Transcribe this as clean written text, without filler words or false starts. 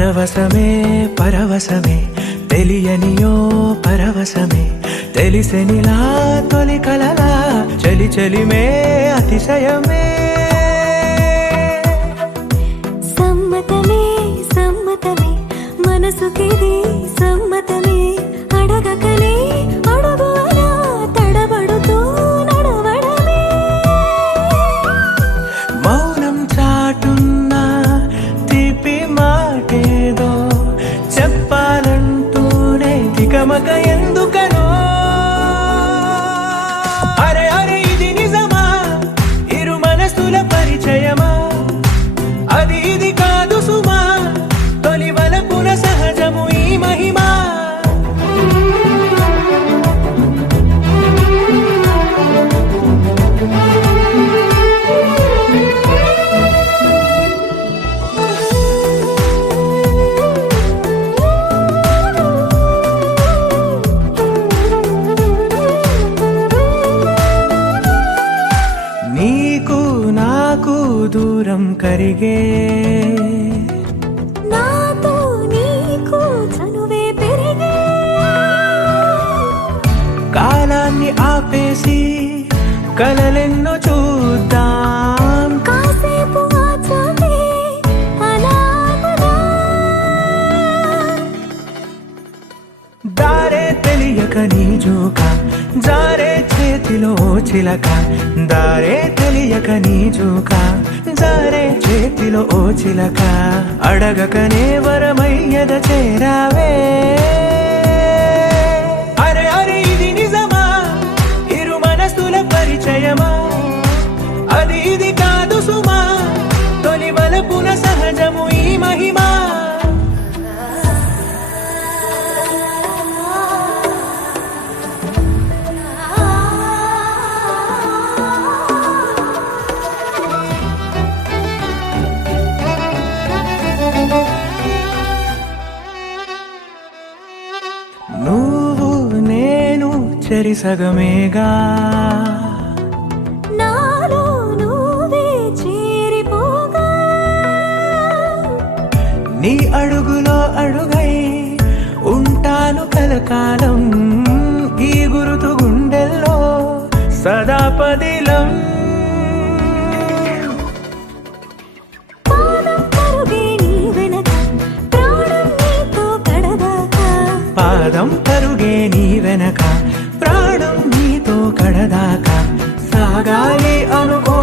పరవశమే పరవశమే తెలియనియో పరవశమే తెలిసెనిలా తొలి కలలా చలి చలిమే అతిశయమే సమ్మతమే సమ్మతమే మనసుకిది సమ్మతమే అడగకనే అడుగులా తడబడుతూ నడవడమే మౌనం చాటున్న తీపి మాటేదో చెప్పాలంటూనే తికమక ఎందుకనో అరే అరే ఇది నిజమా ఇరు మనసుల పరిచయమా అది ఇది కాదు సుమా తొలి వలపున సహజము ఈ మహిమా నీకు నాకు దూరం కరిగే నాతో నీకు చనువే పెరిగే కాలాన్ని ఆపేసి కలలెన్నో చూద్దాం కాసేపు ఆచామే అలాగదా దారే తెలియక నీ జోక జారే చేతిలో చిలక దారే తెలియక నీ జోక జారే చేతిలో ఓ చిలక అడగకనే వరమయ్యద చేరావే అరే అరే ఇది నిజమా ఇరు మనసుల పరిచయమా అది ఇది కాదు సుమా తొలి వలపున సహజము ఈ మహిమా నువ్వు నేను చెరి సగమేగా నాలో నువ్వే చేరిపోగా నీ అడుగులో అడుగై ఉంటాను కలకాలం ఈ గురుతు గుండెల్లో సదా పదిలం పాదం పరుగే నీ వెనక ప్రాణం నీతో కడదాకా పాదం పరుగే నీ వెనక ప్రాణం నీతో కడదాకా సాగాలి అనుకో